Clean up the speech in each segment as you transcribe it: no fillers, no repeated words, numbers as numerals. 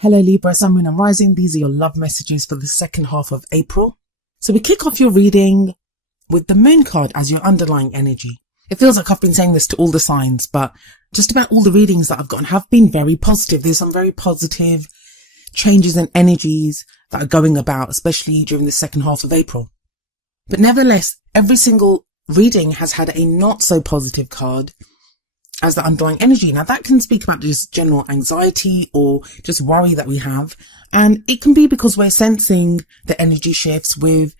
Hello Libra, Sun, Moon and Rising. These are your love messages for the second half of April. So we kick off your reading with the Moon card as your underlying energy. It feels like I've been saying this to all the signs, but just about all the readings that I've gotten have been very positive. There's some very positive changes and energies that are going about, especially during the second half of April. But nevertheless, every single reading has had a not so positive card as the underlying energy. Now that can speak about just general anxiety or just worry that we have. And it can be because we're sensing the energy shifts with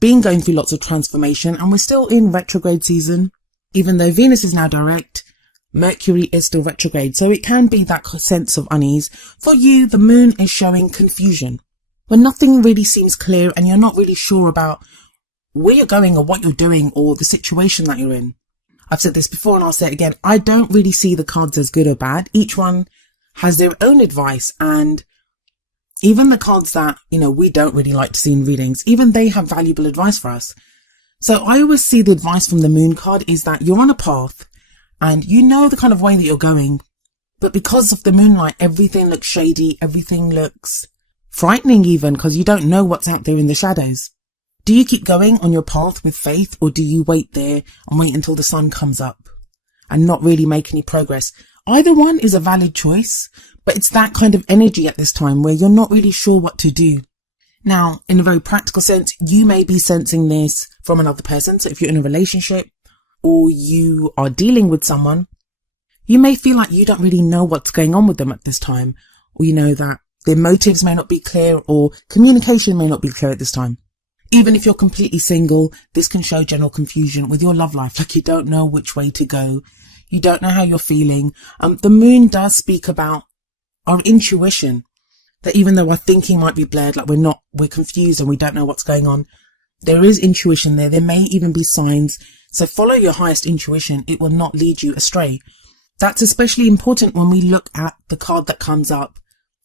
going through lots of transformation, and we're still in retrograde season. Even though Venus is now direct, Mercury is still retrograde. So it can be that sense of unease. For you, the moon is showing confusion. When nothing really seems clear and you're not really sure about where you're going or what you're doing or the situation that you're in. I've said this before and I'll say it again. I don't really see the cards as good or bad. Each one has their own advice, and even the cards that, we don't really like to see in readings, even they have valuable advice for us. So I always see the advice from the Moon card is that you're on a path and you know the kind of way that you're going, but because of the moonlight, everything looks shady, everything looks frightening even, because you don't know what's out there in the shadows. Do you keep going on your path with faith, or do you wait there and wait until the sun comes up and not really make any progress? Either one is a valid choice, but it's that kind of energy at this time where you're not really sure what to do. Now, in a very practical sense, you may be sensing this from another person. So if you're in a relationship or you are dealing with someone, you may feel like you don't really know what's going on with them at this time, or that their motives may not be clear or communication may not be clear at this time. Even if you're completely single, this can show general confusion with your love life. Like you don't know which way to go. You don't know how you're feeling. The moon does speak about our intuition, that even though our thinking might be blurred, like we're confused and we don't know what's going on, there is intuition there. There may even be signs. So follow your highest intuition. It will not lead you astray. That's especially important when we look at the card that comes up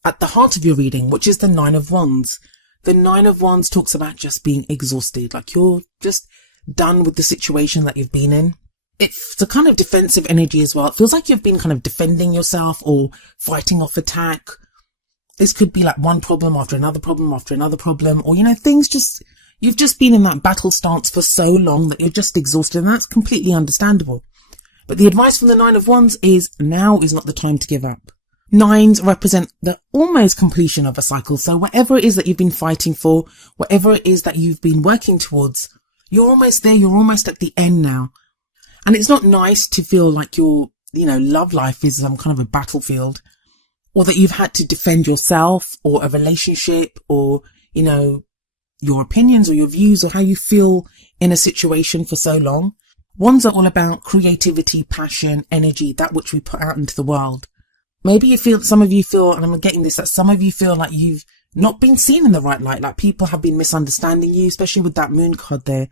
at the heart of your reading, which is the Nine of Wands. The Nine of Wands talks about just being exhausted, like you're just done with the situation that you've been in. It's a kind of defensive energy as well. It feels like you've been kind of defending yourself or fighting off attack. This could be like one problem after another problem after another problem, or, you've just been in that battle stance for so long that you're just exhausted, and that's completely understandable. But the advice from the Nine of Wands is now is not the time to give up. Nines represent the almost completion of a cycle. So whatever it is that you've been fighting for, whatever it is that you've been working towards, you're almost there. You're almost at the end now. And it's not nice to feel like your, love life is some kind of a battlefield, or that you've had to defend yourself or a relationship or, your opinions or your views or how you feel in a situation for so long. Wands are all about creativity, passion, energy, that which we put out into the world. Maybe some of you feel, and I'm getting this, that some of you feel like you've not been seen in the right light, like people have been misunderstanding you, especially with that Moon card there.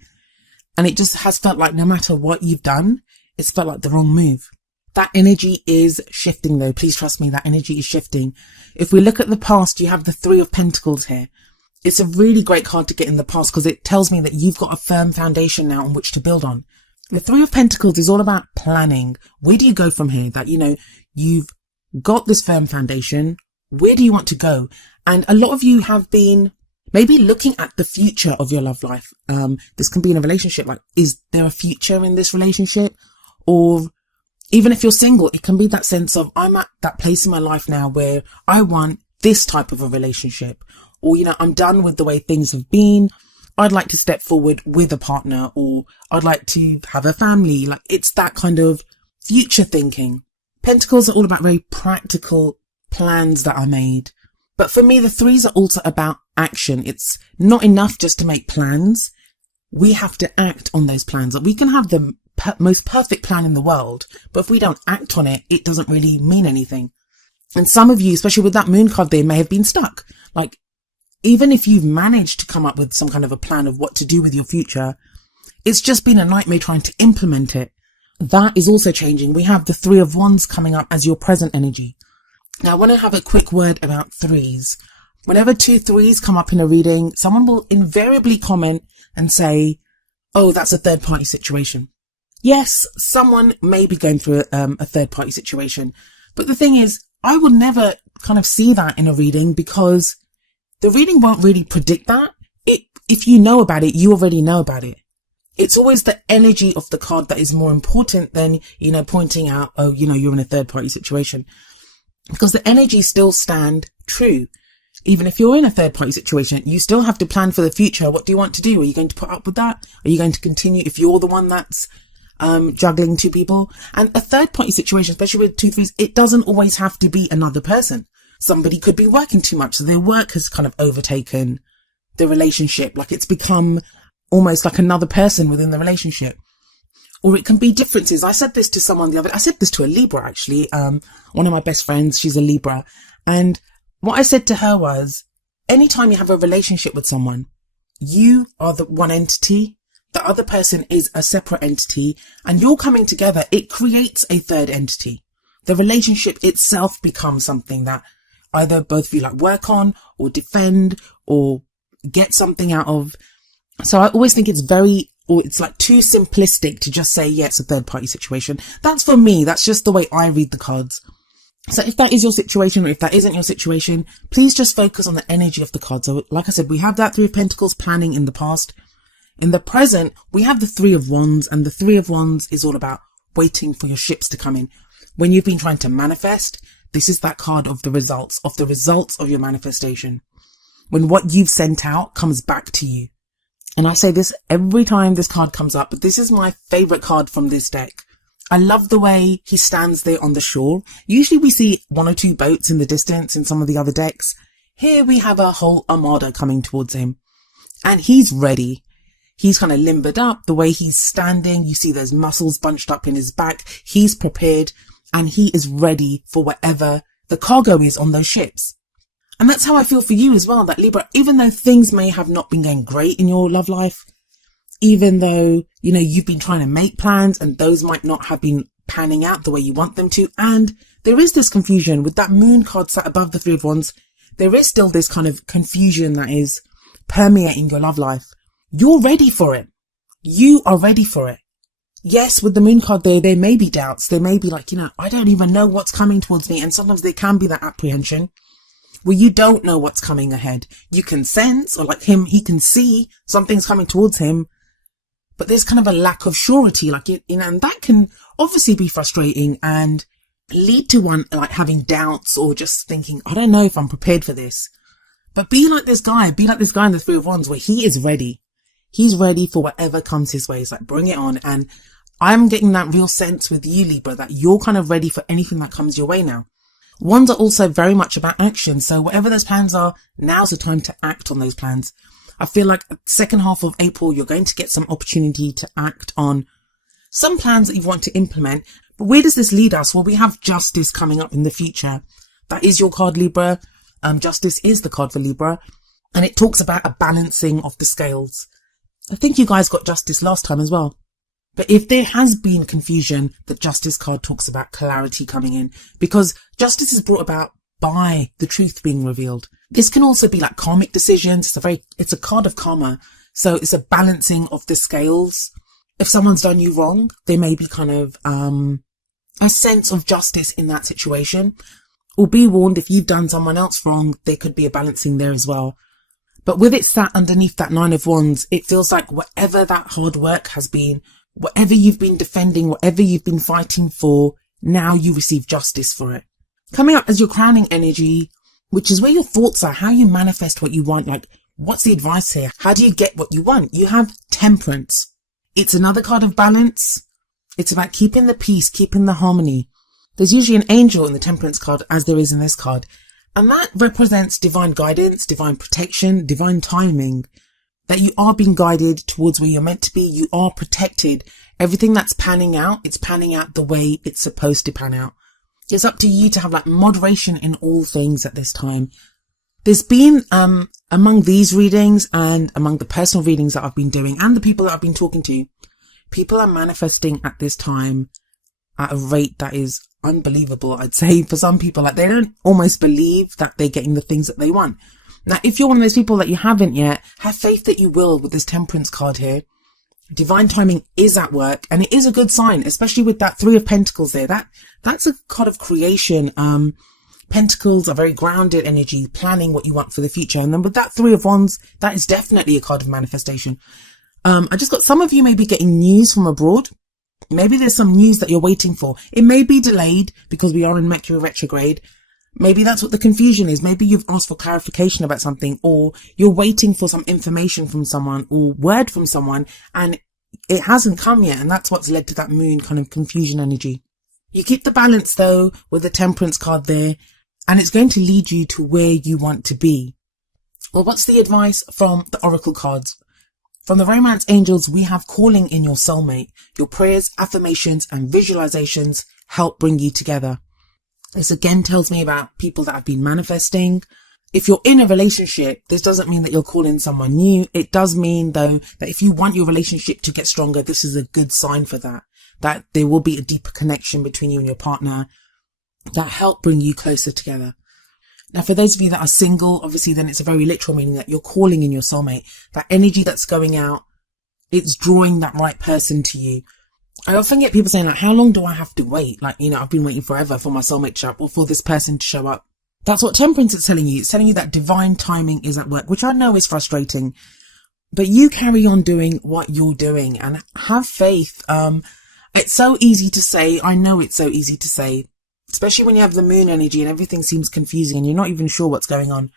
And it just has felt like no matter what you've done, it's felt like the wrong move. That energy is shifting though. Please trust me, that energy is shifting. If we look at the past, you have the Three of Pentacles here. It's a really great card to get in the past because it tells me that you've got a firm foundation now on which to build on. The Three of Pentacles is all about planning. Where do you go from here? That, you've got this firm foundation. Where do you want to go? And a lot of you have been maybe looking at the future of your love life. This can be in a relationship. Like, is there a future in this relationship? Or even if you're single, it can be that sense of, I'm at that place in my life now where I want this type of a relationship. Or, I'm done with the way things have been. I'd like to step forward with a partner, or I'd like to have a family. Like, it's that kind of future thinking. Pentacles are all about very practical plans that are made. But for me, the threes are also about action. It's not enough just to make plans. We have to act on those plans. We can have the most perfect plan in the world, but if we don't act on it, it doesn't really mean anything. And some of you, especially with that Moon card, they may have been stuck. Like, even if you've managed to come up with some kind of a plan of what to do with your future, it's just been a nightmare trying to implement it. That is also changing. We have the Three of Wands coming up as your present energy. Now, I want to have a quick word about threes. Whenever two threes come up in a reading, someone will invariably comment and say, oh, that's a third party situation. Yes, someone may be going through a third party situation. But the thing is, I would never kind of see that in a reading, because the reading won't really predict that. If you know about it, you already know about it. It's always the energy of the card that is more important than, pointing out, oh, you're in a third party situation, because the energies still stand true. Even if you're in a third party situation, you still have to plan for the future. What do you want to do? Are you going to put up with that? Are you going to continue if you're the one that's juggling two people? And a third party situation, especially with 2 3s, it doesn't always have to be another person. Somebody could be working too much, so their work has kind of overtaken the relationship. Like it's become almost like another person within the relationship. Or it can be differences. I said this to someone I said this to a Libra, actually. One of my best friends, she's a Libra. And what I said to her was, anytime you have a relationship with someone, you are the one entity, the other person is a separate entity, and you're coming together. It creates a third entity. The relationship itself becomes something that either both of you like work on or defend or get something out of. So I always think it's like too simplistic to just say, yeah, it's a third party situation. That's for me. That's just the way I read the cards. So if that is your situation, or if that isn't your situation, please just focus on the energy of the card. So like I said, we have that 3 of Pentacles planning in the past. In the present, we have the 3 of Wands, and the 3 of Wands is all about waiting for your ships to come in. When you've been trying to manifest, this is that card of the results of your manifestation. When what you've sent out comes back to you. And I say this every time this card comes up, but this is my favorite card from this deck. I love the way he stands there on the shore. Usually we see 1 or 2 boats in the distance in some of the other decks. Here we have a whole armada coming towards him. And he's ready. He's kind of limbered up. The way he's standing, you see there's muscles bunched up in his back. He's prepared and he is ready for whatever the cargo is on those ships. And that's how I feel for you as well, that Libra, even though things may have not been going great in your love life, even though, you've been trying to make plans and those might not have been panning out the way you want them to. And there is this confusion with that moon card sat above the 3 of Wands. There is still this kind of confusion that is permeating your love life. You're ready for it. You are ready for it. Yes, with the moon card there may be doubts. There may be like, I don't even know what's coming towards me. And sometimes there can be that apprehension where you don't know what's coming ahead. You can sense, or like him, he can see something's coming towards him, but there's kind of a lack of surety, and that can obviously be frustrating and lead to one like having doubts or just thinking, I don't know if I'm prepared for this. But be like this guy in the 3 of Wands, where he is ready. He's ready for whatever comes his way. It's like, bring it on. And I'm getting that real sense with you, Libra, that you're kind of ready for anything that comes your way now. Wands are also very much about action. So whatever those plans are, now's the time to act on those plans. I feel like second half of April, you're going to get some opportunity to act on some plans that you want to implement. But where does this lead us? Well, we have Justice coming up in the future. That is your card, Libra. Justice is the card for Libra. And it talks about a balancing of the scales. I think you guys got Justice last time as well. But if there has been confusion, the Justice card talks about clarity coming in, because Justice is brought about by the truth being revealed. This can also be like karmic decisions. It's a card of karma. So it's a balancing of the scales. If someone's done you wrong, there may be kind of a sense of justice in that situation. Or be warned, if you've done someone else wrong, there could be a balancing there as well. But with it sat underneath that 9 of Wands, it feels like whatever that hard work has been, whatever you've been defending, whatever you've been fighting for, now you receive justice for it. Coming up as your crowning energy, which is where your thoughts are, how you manifest what you want. Like, what's the advice here? How do you get what you want? You have Temperance. It's another card of balance. It's about keeping the peace, keeping the harmony. There's usually an angel in the Temperance card, as there is in this card. And that represents divine guidance, divine protection, divine timing. That you are being guided towards where you're meant to be. You are protected. Everything that's panning out, it's panning out the way it's supposed to pan out. It's up to you to have like moderation in all things at this time. There's been, among these readings and among the personal readings that I've been doing and the people that I've been talking to, people are manifesting at this time at a rate that is unbelievable. I'd say for some people, like they don't almost believe that they're getting the things that they want. Now, if you're one of those people that you haven't yet, have faith that you will with this Temperance card here. Divine timing is at work, and it is a good sign, especially with that 3 of Pentacles there. That's a card of creation. Pentacles are very grounded energy, planning what you want for the future. And then with that Three of Wands, that is definitely a card of manifestation. I just got some of you may be getting news from abroad. Maybe there's some news that you're waiting for. It may be delayed because we are in Mercury retrograde. Maybe that's what the confusion is. Maybe you've asked for clarification about something, or you're waiting for some information from someone or word from someone and it hasn't come yet. And that's what's led to that moon kind of confusion energy. You keep the balance though with the Temperance card there, and it's going to lead you to where you want to be. Well, what's the advice from the Oracle cards? From the Romance Angels, we have calling in your soulmate. Your prayers, affirmations, and visualizations help bring you together. This again tells me about people that have been manifesting. If you're in a relationship, this doesn't mean that you're calling someone new. It does mean though that if you want your relationship to get stronger, this is a good sign for that. That there will be a deeper connection between you and your partner that help bring you closer together. Now, for those of you that are single, obviously then it's a very literal meaning that you're calling in your soulmate. That energy that's going out, it's drawing that right person to you. I often get people saying like, how long do I have to wait? Like, you know, I've been waiting forever for my soulmate to show up or for this person to show up. That's what Temperance is telling you. It's telling you that divine timing is at work, which I know is frustrating, but you carry on doing what you're doing and have faith. It's so easy to say. I know it's so easy to say, especially when you have the moon energy and everything seems confusing and you're not even sure what's going on.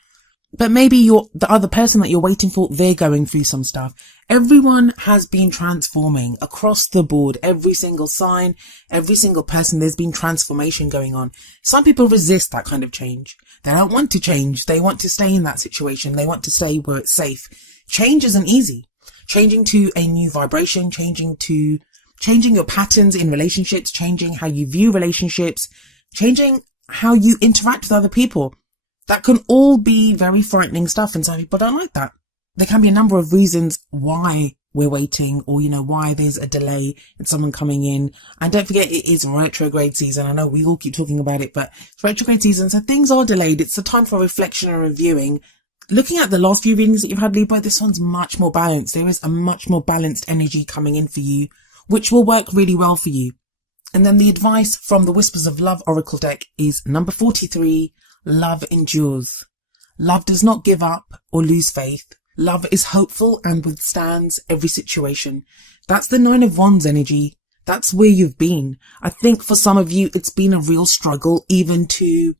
But maybe the other person that you're waiting for, they're going through some stuff. Everyone has been transforming across the board. Every single sign, every single person, there's been transformation going on. Some people resist that kind of change. They don't want to change. They want to stay in that situation. They want to stay where it's safe. Change isn't easy. Changing to a new vibration, changing your patterns in relationships, changing how you view relationships, changing how you interact with other people. That can all be very frightening stuff, and some people don't like that. There can be a number of reasons why we're waiting, or, you know, why there's a delay in someone coming in. And don't forget, it is retrograde season. I know we all keep talking about it, but it's retrograde season, so things are delayed. It's a time for reflection and reviewing. Looking at the last few readings that you've had, Libra, this one's much more balanced. There is a much more balanced energy coming in for you, which will work really well for you. And then the advice from the Whispers of Love Oracle deck is number 43, love endures. Love does not give up or lose faith. Love is hopeful and withstands every situation. That's the Nine of Wands energy. That's where you've been. I think for some of you, it's been a real struggle even to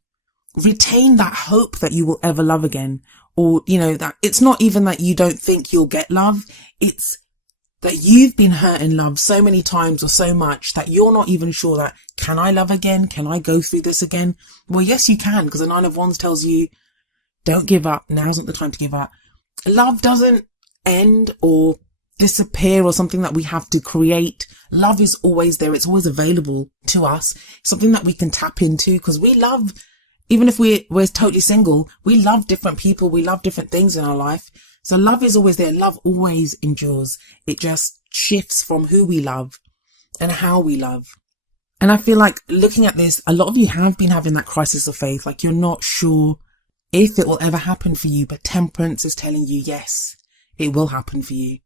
retain that hope that you will ever love again. Or, you know, that it's not even that you don't think you'll get love. It's that you've been hurt in love so many times or so much that you're not even sure that, can I love again? Can I go through this again? Well, yes, you can, because the Nine of Wands tells you, don't give up. Now isn't the time to give up. Love doesn't end or disappear or something that we have to create. Love is always there. It's always available to us. Something that we can tap into, because we love, even if we're totally single, we love different people. We love different things in our life. So love is always there. Love always endures. It just shifts from who we love and how we love. And I feel like looking at this, a lot of you have been having that crisis of faith. Like you're not sure if it will ever happen for you, but Temperance is telling you, yes, it will happen for you.